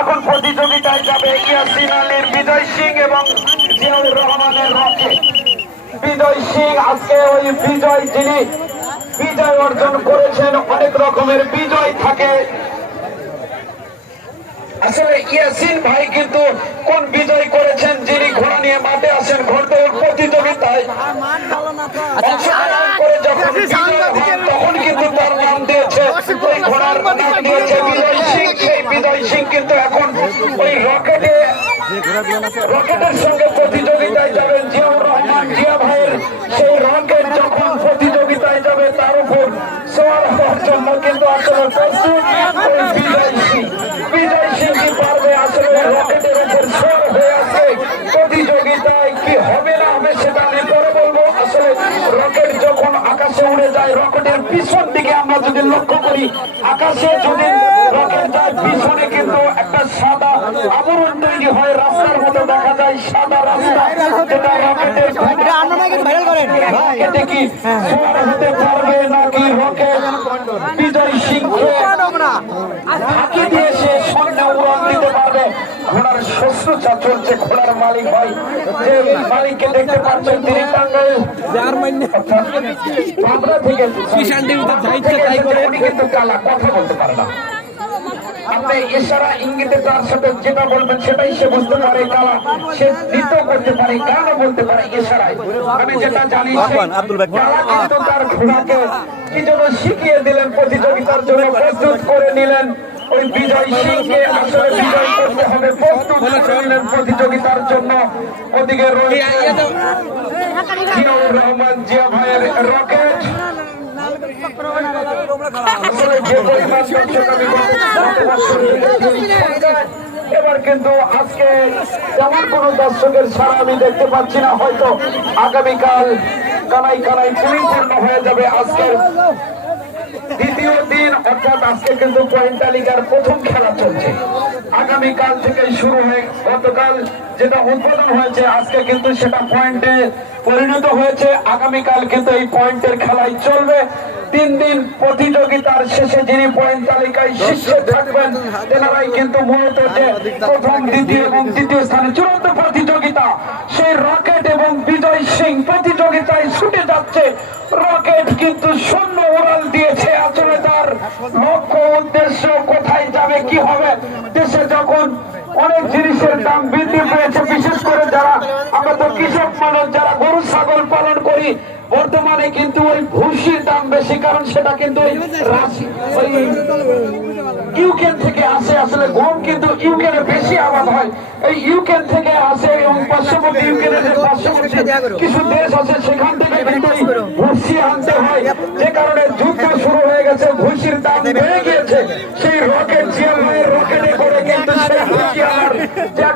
এখন প্রতিযোগিতায় যাবে ইয়াসিন আলীর বিজয় সিং এবং জিয়াউর রহমানের রকেট। বিজয় সিং আজকে ওই বিজয়, যিনি বিজয় অর্জন করেছেন, অনেক রকমের বিজয় থাকে। আসলে ইয়াসিন ভাই কিন্তু কোন বিজয় করেছেন, যিনি ঘোড়া নিয়ে মাঠে আসেন ঘোড়দৌড় প্রতিযোগিতায় অংশগ্রহণ করে যখন বিজয় হন, তখন কিন্তু তার নাম দিয়েছে, ওই ঘোড়ার নাম দিয়েছে বিজয় সিং। সেই বিজয় সিং কিন্তু এখন ওই রকেটের সঙ্গে প্রতিযোগিতায় যাবেন জিয়াউর রহমান। জিয়া ভাইয়ের সেই রকেট যখন প্রতিযোগিতায় যাবে, তার উপর সওয়ার হওয়ার জন্য কিন্তু আসলে প্রস্তুত ওই বিজয় সিং। বিজয় সিং কি পারবে আসলে রকেটের উপর সওয়ার হয়ে আছে? প্রতিযোগিতায় কি হবে না হবে সেটা আমি পরে বলবো। আসলে রকেট যখন আকাশে উড়ে যায়, রকেটের পিছন দিকে আমরা যদি লক্ষ্য করি, আকাশে যদি রকেট যায়, পিছনে কিন্তু একটা সাদা আবরণ তৈরি হয়, রাস্তার মতো দেখা যায়, সাদা রাস্তা, যেটা রকেটের রকেটে কি সওয়ার হতে পারবে নাকি রকেট বিজয় সিংকে ফাঁকি দিয়ে সে সামনে উড়ান দিতে পারবে? ঘোড়ার শস্ত্রচা চলছে। ঘোড়ার মালিক ভাই, যে মালিককে দেখতে পাচ্ছেন, তিনি টাঙ্গাইল থেকে, উনি কিন্তু কালা, কথা বলতে পারে না। আপনি ইশারা ইঙ্গিতে তার সাথে যেটা বলবেন সেটাই সে বুঝতে পারে। কালা, সে নৃত্য করতে পারে, গানও বলতে পারে ইশারায়। আমি যেটা জানি, কালা কিন্তু তার ঘোড়াকে কি যেন শিখিয়ে দিলেন, প্রতিযোগিতার জন্য প্রস্তুত করে নিলেন। ওই বিজয় সিংকে আসলে বিজয় করতে হবে, প্রস্তুত করে নিলেন প্রতিযোগিতার জন্য। ওদিকে রয়েছে জিয়াউর রহমান, জিয়া ভাইয়ের রকেট। এবার কিন্তু আজকে তেমন কোন দর্শকের ছাড়া আমি দেখতে পাচ্ছি না। হয়তো আগামীকাল কানাই কানাই পরিপূর্ণ হয়ে যাবে আজকের দ্বিতীয় দিন, অর্থাৎ আজকে কিন্তু পয়েন্ট তালিকার প্রথম খেলা চলছে। আগামীকাল থেকে শুরু হয়ে গতকাল যেটা উদ্বোধন হয়েছে, আজকে কিন্তু সেটা পয়েন্টে পরিণত হয়েছে। আগামীকাল কিন্তু এই পয়েন্টের খেলাই চলবে। 3 দিন প্রতিযোগিতার শেষে যিনি পয়েন্ট তালিকায় শীর্ষে থাকবেন, তেনারাই কিন্তু মূলত যে প্রথম, দ্বিতীয় এবং তৃতীয় স্থানে চূড়ান্ত প্রতিযোগিতা, সেই রকেট এবং বিজয় সিং প্রতিযোগিতায় ছুটে যাচ্ছে। রকেট কিন্তু শূন্য উড়াল দিয়েছে। আসলে তার লক্ষ্য উদ্দেশ্য কোথায় যাবে, কি হবে? দেশে যখন অনেক জিনিসের দাম বৃদ্ধি পেয়েছে, বিশেষ করে যারা আমরা তো কৃষক মানুষ, যারা গরু ছাগল পালন করি, বর্তমানে কিন্তু ওই ভুসির দাম বেশি, কারণ সেটা কিন্তু ইউক্রেন থেকে আসে। আসলে গম কিন্তু ইউক্রেনে বেশি আবাদ হয়, এই ইউক্রেন থেকে আসে এবং পার্শ্ববর্তী ইউক্রেনের যে পার্শ্ববর্তী কিছু দেশ আছে, সেখান থেকে কিন্তু ভুসি আনতে হয়, যে কারণে যুদ্ধ শুরু হয়ে গেছে, ভুসির দাম বেড়ে গিয়েছে। সেই রকেট, জিয়া ভাইয়ের রকেটে করে কিন্তু সেই ভুসি আনার যে